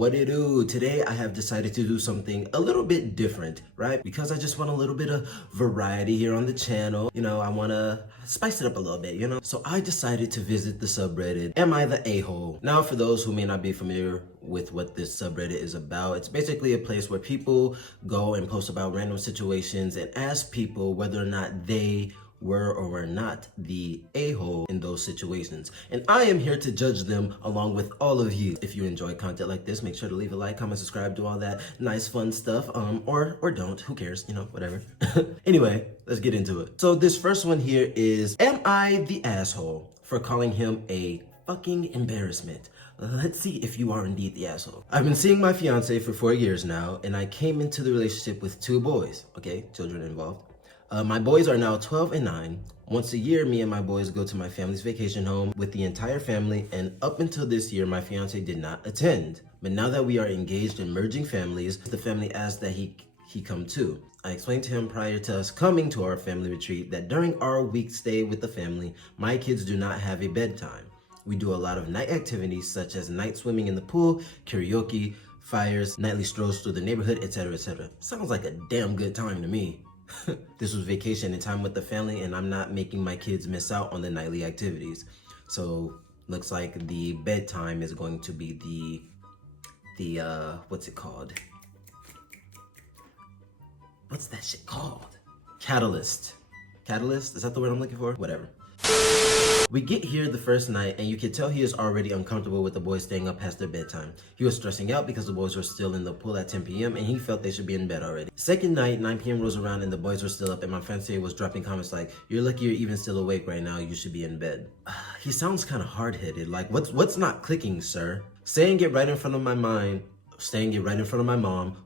What it do? Today I have decided to do something a little bit different, right? Because I just want a little bit of variety here on the channel. You know, I want to spice it up a little bit, you know? So I decided to visit the subreddit, Am I the A-hole? Now, for those who may not be familiar with what this subreddit is about, it's basically a place where people go and post about random situations and ask people whether or not they were or were not the a-hole in those situations. And I am here to judge them along with all of you. If you enjoy content like this, make sure to leave a like, comment, subscribe, do all that nice fun stuff. Or don't, who cares, you know, whatever. Anyway, let's get into it. So this first one here is, am I the asshole for calling him a fucking embarrassment? Let's see if you are indeed the asshole. I've been seeing my fiance for 4 years now, and I came into the relationship with 2 boys, okay, children involved. My boys are now 12 and 9. Once a year, me and my boys go to my family's vacation home with the entire family, and up until this year, my fiance did not attend. But now that we are engaged in merging families, the family asked that he come too. I explained to him prior to us coming to our family retreat that during our week stay with the family, my kids do not have a bedtime. We do a lot of night activities such as night swimming in the pool, karaoke, fires, nightly strolls through the neighborhood, etc., etc. Sounds like a damn good time to me. This was vacation and time with the family, and I'm not making my kids miss out on the nightly activities. So looks like the bedtime is going to be the what's it called? What's that shit called? Catalyst. Catalyst? Is that the word I'm looking for? Whatever. We get here the first night, and you can tell he is already uncomfortable with the boys staying up past their bedtime. He was stressing out because the boys were still in the pool at 10 p.m. and he felt they should be in bed already. Second night, 9 p.m. rolls around and the boys were still up, and my fiance was dropping comments like, "You're lucky you're even still awake right now, you should be in bed." He sounds kind of hard-headed, like what's not clicking, sir? Saying it right in front of my mom,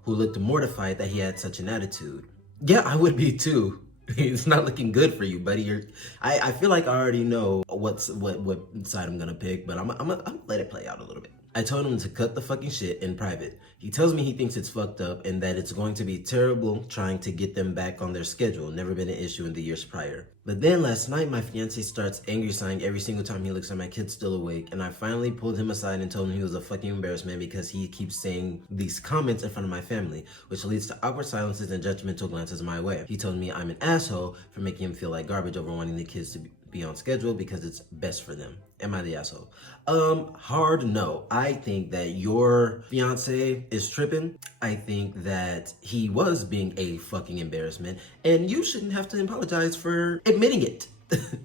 who looked mortified that he had such an attitude. Yeah, I would be too. It's not looking good for you, buddy. I feel like I already know what side I'm gonna pick, but I'm gonna let it play out a little bit. I told him to cut the fucking shit in private. He tells me he thinks it's fucked up and that it's going to be terrible trying to get them back on their schedule. Never been an issue in the years prior. But then last night, my fiance starts angry sighing every single time he looks at my kids still awake, and I finally pulled him aside and told him he was a fucking embarrassment because he keeps saying these comments in front of my family, which leads to awkward silences and judgmental glances my way. He told me I'm an asshole for making him feel like garbage over wanting the kids to be on schedule because it's best for them. Am I the asshole? Hard no. I think that your fiance is tripping. I think that he was being a fucking embarrassment, and you shouldn't have to apologize for admitting it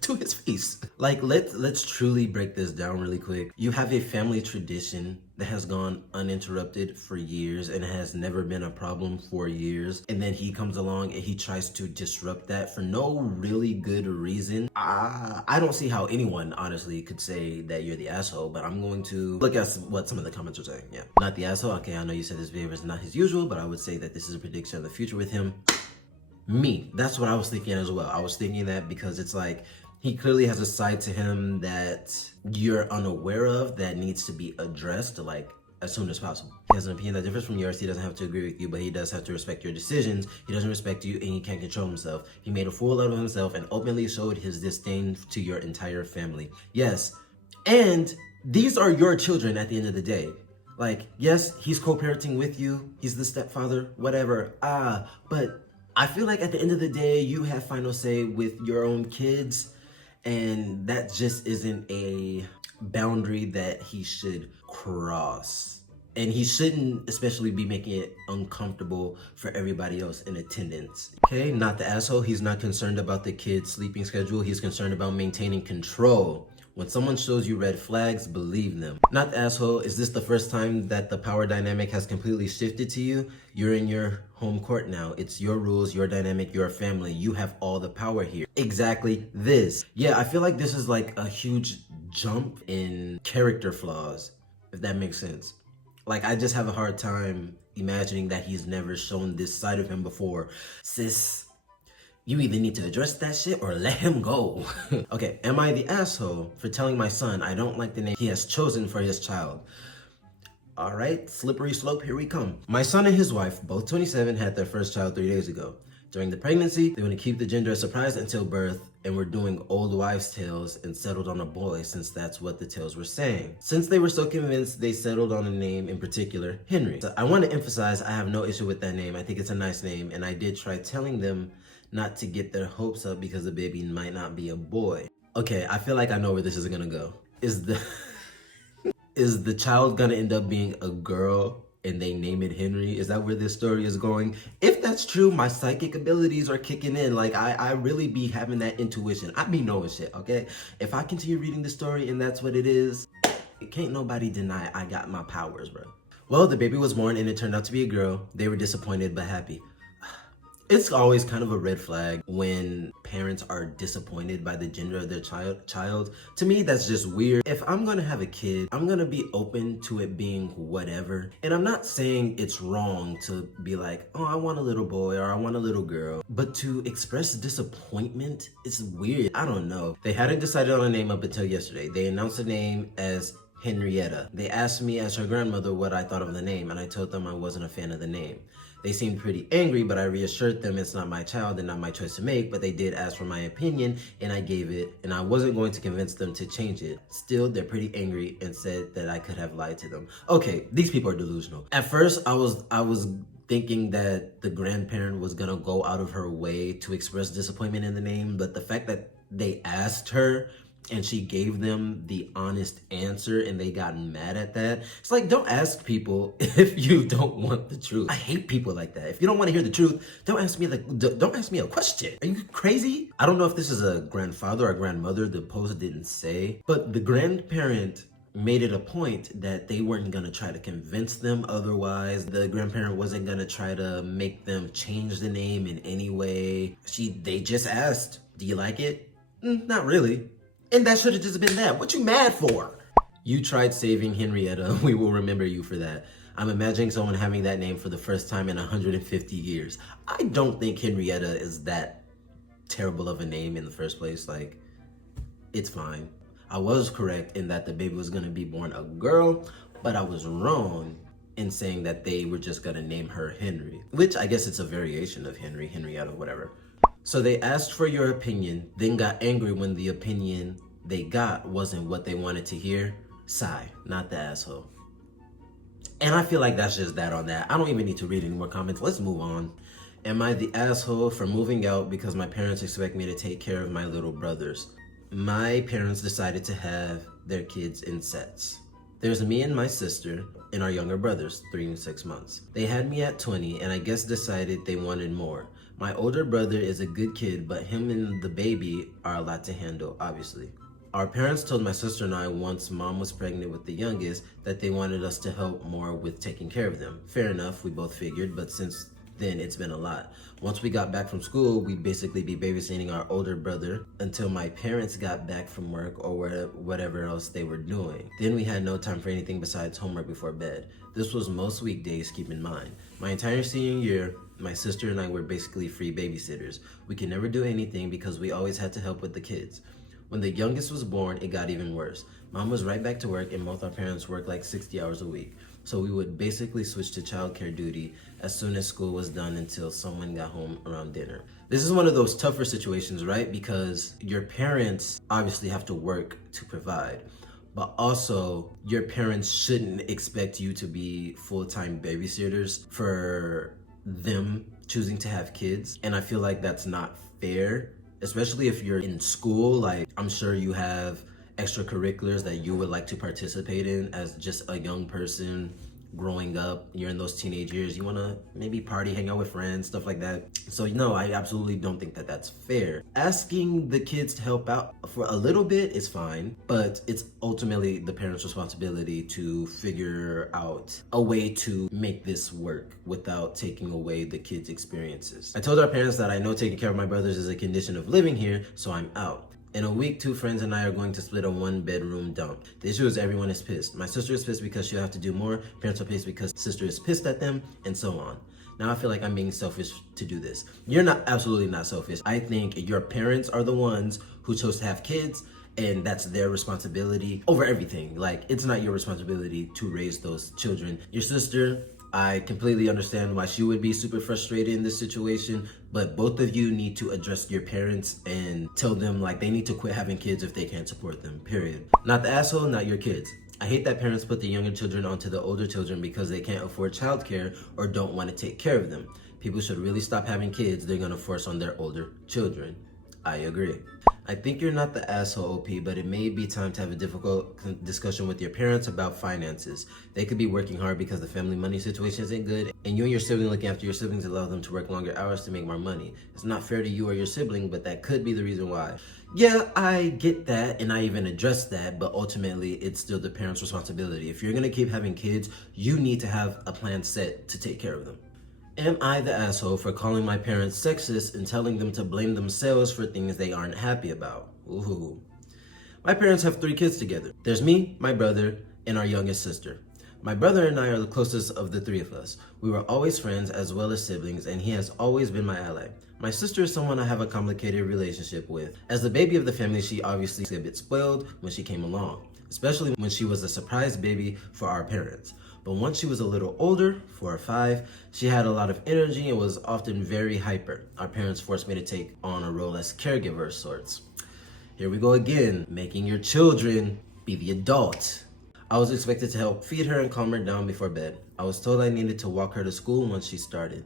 to his face. Like, let's truly break this down really quick. You have a family tradition that has gone uninterrupted for years and has never been a problem for years, and then he comes along and he tries to disrupt that for no really good reason. I don't see how anyone honestly could say that you're the asshole, but I'm going to look at what some of the comments are saying. Yeah, not the asshole. Okay, I know you said this behavior is not his usual, but I would say that this is a prediction of the future with him. Me, that's what I was thinking as well. I was thinking that because it's like he clearly has a side to him that you're unaware of that needs to be addressed like as soon as possible. He has an opinion that differs from yours. He doesn't have to agree with you, but he does have to respect your decisions. He doesn't respect you, and he can't control himself. He made a fool out of himself and openly showed his disdain to your entire family. Yes, and these are your children at the end of the day. Like, yes, he's co-parenting with you. He's the stepfather, whatever. But I feel like at the end of the day, you have final say with your own kids, and that just isn't a boundary that he should cross. And he shouldn't especially be making it uncomfortable for everybody else in attendance. Okay, not the asshole. He's not concerned about the kid's sleeping schedule. He's concerned about maintaining control. When someone shows you red flags, believe them. Not the asshole. Is this the first time that the power dynamic has completely shifted to you? You're in your home court now. It's your rules, your dynamic, your family. You have all the power here. Exactly this. Yeah, I feel like this is like a huge jump in character flaws, if that makes sense. Like, I just have a hard time imagining that he's never shown this side of him before. Sis, you either need to address that shit or let him go. Okay, am I the asshole for telling my son I don't like the name he has chosen for his child? All right, slippery slope, here we come. My son and his wife, both 27, had their first child 3 days ago. During the pregnancy, they want to keep the gender a surprise until birth, and were doing old wives' tales and settled on a boy since that's what the tales were saying. Since they were so convinced, they settled on a name in particular, Henry. So I want to emphasize I have no issue with that name. I think it's a nice name, and I did try telling them not to get their hopes up because the baby might not be a boy. Okay, I feel like I know where this is gonna go. Is the child gonna end up being a girl and they name it Henry? Is that where this story is going? If that's true, my psychic abilities are kicking in. Like, I really be having that intuition. I be knowing shit, okay? If I continue reading the story and that's what it is, it can't nobody deny I got my powers, bro. Well, the baby was born and it turned out to be a girl. They were disappointed but happy. It's always kind of a red flag when parents are disappointed by the gender of their child. To me, that's just weird. If I'm gonna have a kid, I'm gonna be open to it being whatever. And I'm not saying it's wrong to be like, oh, I want a little boy or I want a little girl. But to express disappointment, it's weird. I don't know. They hadn't decided on a name up until yesterday. They announced the name as Henrietta. They asked me as her grandmother what I thought of the name, and I told them I wasn't a fan of the name. They seemed pretty angry, but I reassured them it's not my child and not my choice to make, but they did ask for my opinion, and I gave it, and I wasn't going to convince them to change it. Still, they're pretty angry and said that I could have lied to them. Okay, these people are delusional. At first, I was thinking that the grandparent was gonna go out of her way to express disappointment in the name, but the fact that they asked her and she gave them the honest answer and they got mad at that. It's like, don't ask people if you don't want the truth. I hate people like that. If you don't want to hear the truth, don't ask me a question. Are you crazy? I don't know if this is a grandfather or grandmother, the post didn't say, but the grandparent made it a point that they weren't gonna try to convince them otherwise. The grandparent wasn't gonna try to make them change the name in any way. They just asked, do you like it? Not really. And that should have just been that. What you mad for? You tried saving Henrietta. We will remember you for that. I'm imagining someone having that name for the first time in 150 years. I don't think Henrietta is that terrible of a name in the first place. Like, it's fine. I was correct in that the baby was gonna be born a girl, but I was wrong in saying that they were just gonna name her Henry, which I guess it's a variation of Henry, Henrietta, whatever. So they asked for your opinion, then got angry when the opinion they got wasn't what they wanted to hear. Sigh, not the asshole. And I feel like that's just that on that. I don't even need to read any more comments. Let's move on. Am I the asshole for moving out because my parents expect me to take care of my little brothers? My parents decided to have their kids in sets. There's me and my sister and our younger brothers, 3 and 6 months. They had me at 20 and I guess decided they wanted more. My older brother is a good kid, but him and the baby are a lot to handle, obviously. Our parents told my sister and I once mom was pregnant with the youngest that they wanted us to help more with taking care of them. Fair enough, we both figured, but since then it's been a lot. Once we got back from school, we'd basically be babysitting our older brother until my parents got back from work or whatever else they were doing. Then we had no time for anything besides homework before bed. This was most weekdays, keep in mind. My entire senior year, my sister and I were basically free babysitters. We could never do anything because we always had to help with the kids. When the youngest was born, it got even worse. Mom was right back to work and both our parents worked like 60 hours a week. So we would basically switch to childcare duty as soon as school was done until someone got home around dinner. This is one of those tougher situations, right? Because your parents obviously have to work to provide, but also your parents shouldn't expect you to be full-time babysitters for them choosing to have kids. And I feel like that's not fair, especially if you're in school. Like, I'm sure you have extracurriculars that you would like to participate in as just a young person growing up. You're in those teenage years, you want to maybe party, hang out with friends, stuff like that. So no, I absolutely don't think that that's fair. Asking the kids to help out for a little bit is fine, but it's ultimately the parents' responsibility to figure out a way to make this work without taking away the kids' experiences. I told our parents that I know taking care of my brothers is a condition of living here, so I'm out. In a week, 2 friends and I are going to split a 1-bedroom dump. The issue is everyone is pissed. My sister is pissed because she'll have to do more. Parents are pissed because sister is pissed at them, and so on. Now I feel like I'm being selfish to do this. You're not, absolutely not selfish. I think your parents are the ones who chose to have kids, and that's their responsibility over everything. Like, it's not your responsibility to raise those children. Your sister, I completely understand why she would be super frustrated in this situation, but both of you need to address your parents and tell them like they need to quit having kids if they can't support them, period. Not the asshole, not your kids. I hate that parents put the younger children onto the older children because they can't afford childcare or don't want to take care of them. People should really stop having kids they're gonna force on their older children. I agree. I think you're not the asshole, OP, but it may be time to have a difficult discussion with your parents about finances. They could be working hard because the family money situation isn't good, and you and your sibling looking after your siblings allow them to work longer hours to make more money. It's not fair to you or your sibling, but that could be the reason why. Yeah, I get that, and I even addressed that, but ultimately, it's still the parents' responsibility. If you're gonna keep having kids, you need to have a plan set to take care of them. Am I the asshole for calling my parents sexist and telling them to blame themselves for things they aren't happy about? Ooh. My parents have 3 kids together. There's me, my brother, and our youngest sister. My brother and I are the closest of the 3 of us. We were always friends as well as siblings, and he has always been my ally. My sister is someone I have a complicated relationship with. As the baby of the family, she obviously was a bit spoiled when she came along, especially when she was a surprise baby for our parents. But once she was a little older, 4 or 5, she had a lot of energy and was often very hyper. Our parents forced me to take on a role as caregiver of sorts. Here we go again, making your children be the adult. I was expected to help feed her and calm her down before bed. I was told I needed to walk her to school once she started.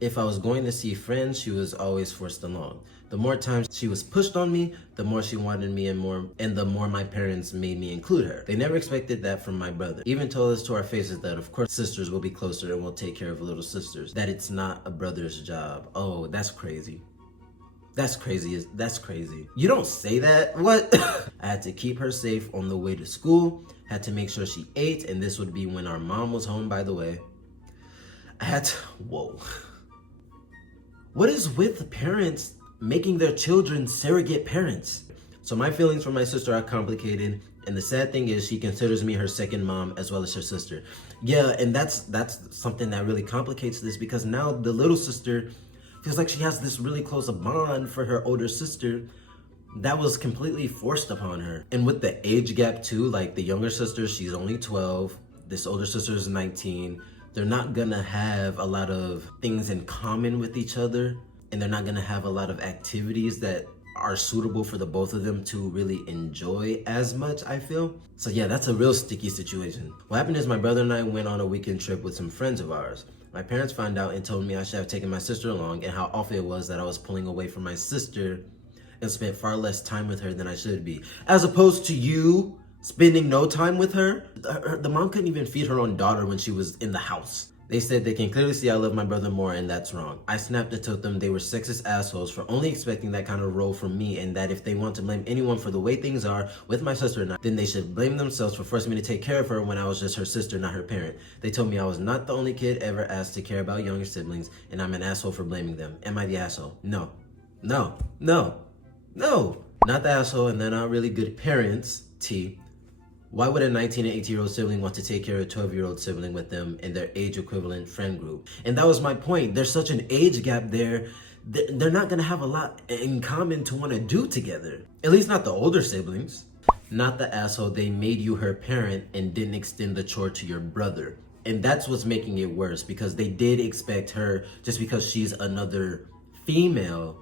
If I was going to see friends, she was always forced along. The more times she was pushed on me, the more she wanted me and the more my parents made me include her. They never expected that from my brother. Even told us to our faces that of course sisters will be closer and will take care of little sisters. That it's not a brother's job. Oh, that's crazy. That's crazy. That's crazy. You don't say that. What? I had to keep her safe on the way to school. Had to make sure she ate, and this would be when our mom was home, by the way. Whoa. What is with parents making their children surrogate parents? So my feelings for my sister are complicated, and the sad thing is she considers me her second mom as well as her sister. Yeah, and that's something that really complicates this because now the little sister feels like she has this really close bond for her older sister that was completely forced upon her. And with the age gap too, like the younger sister, she's only 12, this older sister is 19. They're not gonna have a lot of things in common with each other, and they're not gonna have a lot of activities that are suitable for the both of them to really enjoy as much, I feel. So yeah, that's a real sticky situation. What happened is my brother and I went on a weekend trip with some friends of ours. My parents found out and told me I should have taken my sister along and how awful it was that I was pulling away from my sister and spent far less time with her than I should be. As opposed to you spending no time with her. The mom couldn't even feed her own daughter when she was in the house. They said they can clearly see I love my brother more and that's wrong. I snapped and told them they were sexist assholes for only expecting that kind of role from me, and that if they want to blame anyone for the way things are with my sister and I, then they should blame themselves for forcing me to take care of her when I was just her sister, not her parent. They told me I was not the only kid ever asked to care about younger siblings, and I'm an asshole for blaming them. Am I the asshole? No. Not the asshole, and they're not really good parents. T. Why would a 19 and 18-year-old sibling want to take care of a 12-year-old sibling with them in their age equivalent friend group? And that was my point. There's such an age gap there. They're not gonna have a lot in common to want to do together. At least not the older siblings. Not the asshole, they made you her parent and didn't extend the chore to your brother. And that's what's making it worse, because they did expect her, just because she's another female,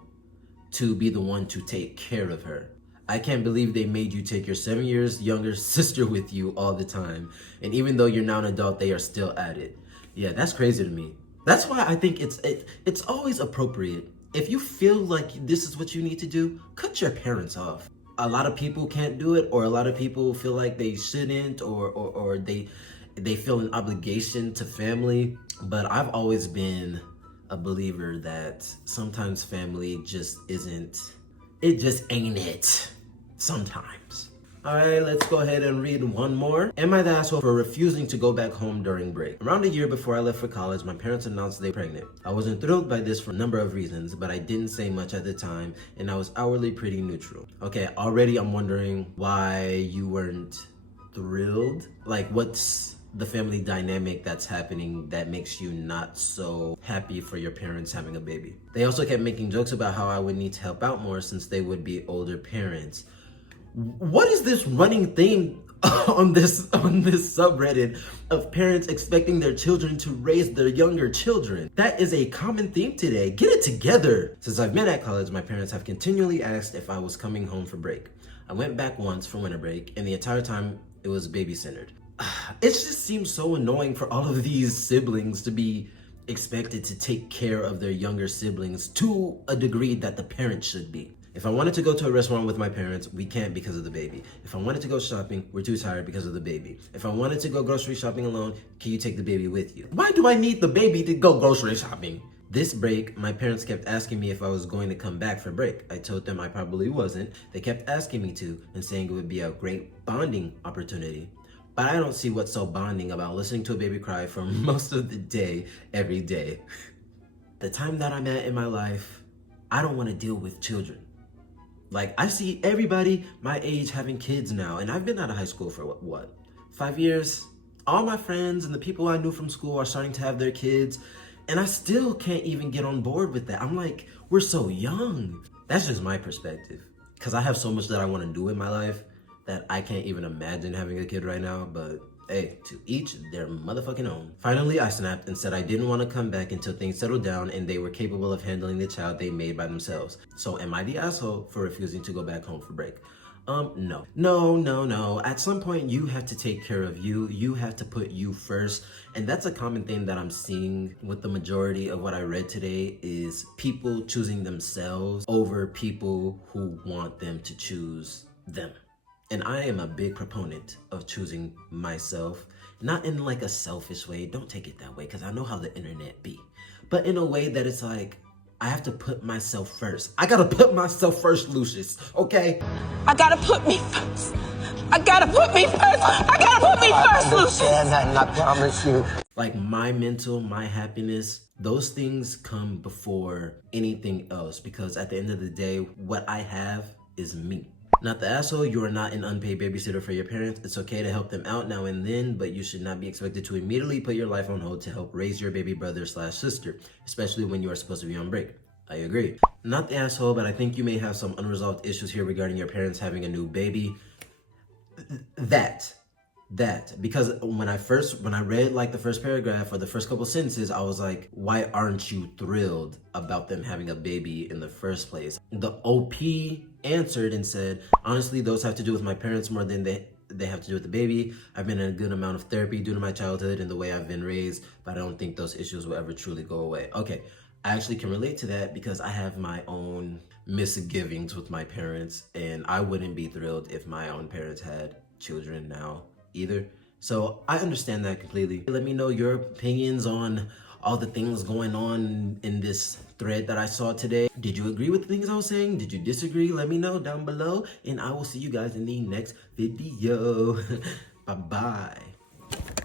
to be the one to take care of her. I can't believe they made you take your 7 years younger sister with you all the time. And even though you're now an adult, they are still at it. Yeah, that's crazy to me. That's why I think it's always appropriate. If you feel like this is what you need to do, cut your parents off. A lot of people can't do it, or a lot of people feel like they shouldn't, or they feel an obligation to family. But I've always been a believer that sometimes family just isn't, it just ain't it. Sometimes. All right, let's go ahead and read one more. Am I the asshole for refusing to go back home during break? Around a year before I left for college, my parents announced they were pregnant. I wasn't thrilled by this for a number of reasons, but I didn't say much at the time, and I was outwardly pretty neutral. Okay, already I'm wondering why you weren't thrilled. Like, what's the family dynamic that's happening that makes you not so happy for your parents having a baby? They also kept making jokes about how I would need to help out more since they would be older parents. What is this running theme on this subreddit of parents expecting their children to raise their younger children. That is a common theme today. Get it together. Since I've been at college, my parents have continually asked if I was coming home for break. I went back once for winter break, and the entire time it was baby-centered. It just seems so annoying for all of these siblings to be expected to take care of their younger siblings to a degree that the parents should be. If I wanted to go to a restaurant with my parents, we can't because of the baby. If I wanted to go shopping, we're too tired because of the baby. If I wanted to go grocery shopping alone, can you take the baby with you? Why do I need the baby to go grocery shopping? This break, my parents kept asking me if I was going to come back for break. I told them I probably wasn't. They kept asking me to and saying it would be a great bonding opportunity. But I don't see what's so bonding about listening to a baby cry for most of the day, every day. The time that I'm at in my life, I don't want to deal with children. Like, I see everybody my age having kids now, and I've been out of high school for what, 5 years? All my friends and the people I knew from school are starting to have their kids, and I still can't even get on board with that. I'm like, we're so young. That's just my perspective, because I have so much that I want to do in my life that I can't even imagine having a kid right now, but hey, to each their motherfucking own. Finally, I snapped and said I didn't want to come back until things settled down and they were capable of handling the child they made by themselves. So am I the asshole for refusing to go back home for break? No. At some point, you have to take care of you. You have to put you first. And that's a common thing that I'm seeing with the majority of what I read today is people choosing themselves over people who want them to choose them. And I am a big proponent of choosing myself, not in like a selfish way. Don't take it that way, because I know how the internet be. But in a way that it's like, I have to put myself first. I gotta put myself first, Lucius, okay? I gotta put me first. I gotta put me first. I gotta put me first, Lucius. I understand that, and I promise you. Like my mental, my happiness, those things come before anything else, because at the end of the day, what I have is me. Not the asshole, you are not an unpaid babysitter for your parents. It's okay to help them out now and then, but you should not be expected to immediately put your life on hold to help raise your baby brother/sister, especially when you are supposed to be on break. I agree. Not the asshole, but I think you may have some unresolved issues here regarding your parents having a new baby. Because when I read like the first paragraph or the first couple sentences, I was like, why aren't you thrilled about them having a baby in the first place? The OP answered and said, honestly, those have to do with my parents more than they have to do with the baby. I've been in a good amount of therapy due to my childhood and the way I've been raised, but I don't think those issues will ever truly go away. Okay, I actually can relate to that because I have my own misgivings with my parents, and I wouldn't be thrilled if my own parents had children now either. So I understand that completely. Let me know your opinions on all the things going on in this thread that I saw today. Did you agree with the things I was saying? Did you disagree? Let me know down below, and I will see you guys in the next video. Bye-bye.